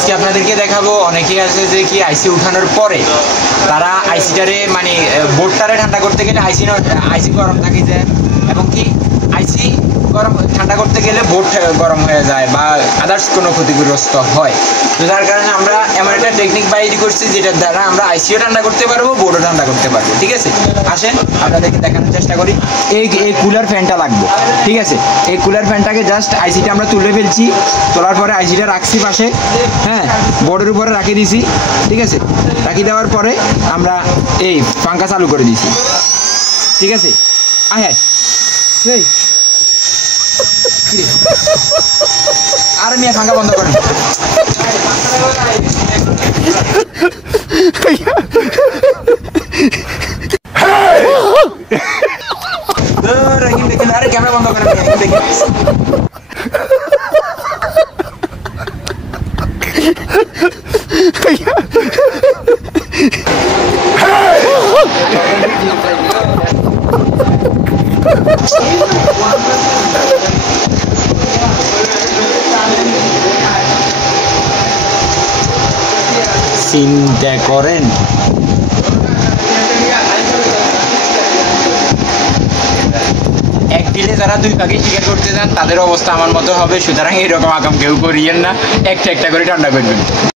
আজকে আপনাদেরকে দেখাবো অনেকেই আছে যে কি আইসি উঠানোর পরে তারা আইসিটারে মানে বোর্ডটারে ঠান্ডা করতে গেলে আইসি গরম থাকে যায় এবং কি আইসি গরম ঠান্ডা করতে গেলে বোর্ড গরম হয়ে যায় বা আদার্স কোনো ক্ষতিগ্রস্ত হয়। তো যার কারণে আমরা এমন একটা টেকনিক বাইর করছি যেটার দ্বারা আমরা আইসিও ঠান্ডা করতে পারবো, বোর্ডও ঠান্ডা করতে পারবো। ঠিক আছে, আসেন আপনাদেরকে দেখানোর চেষ্টা করি। এই কুলার ফ্যানটা লাগবে। ঠিক আছে, এই কুলার ফ্যানটাকে জাস্ট আইসিটা আমরা তুলে ফেলছি, তোলার পরে আইসিটা রাখছি পাশে, হ্যাঁ, বোর্ডের উপরে রাখি দিছি। ঠিক আছে, রাখি দেওয়ার পরে আমরা এই পাঙ্খা চালু করে দিছি। ঠিক আছে, হ্যাঁ আর মিয়া পাঙ্খা বন্ধ করেন। আরে ক্যামেরা বন্ধ করেন, দেখেন চিন্তা করেন এক দিলে যারা দুই পাখি শিকার করতে যান তাদের অবস্থা আমার মতো হবে। সুতরাং এরকম আকাম কেউ করিয়েন না, একটা একটা করে ঠান্ডা করবেন।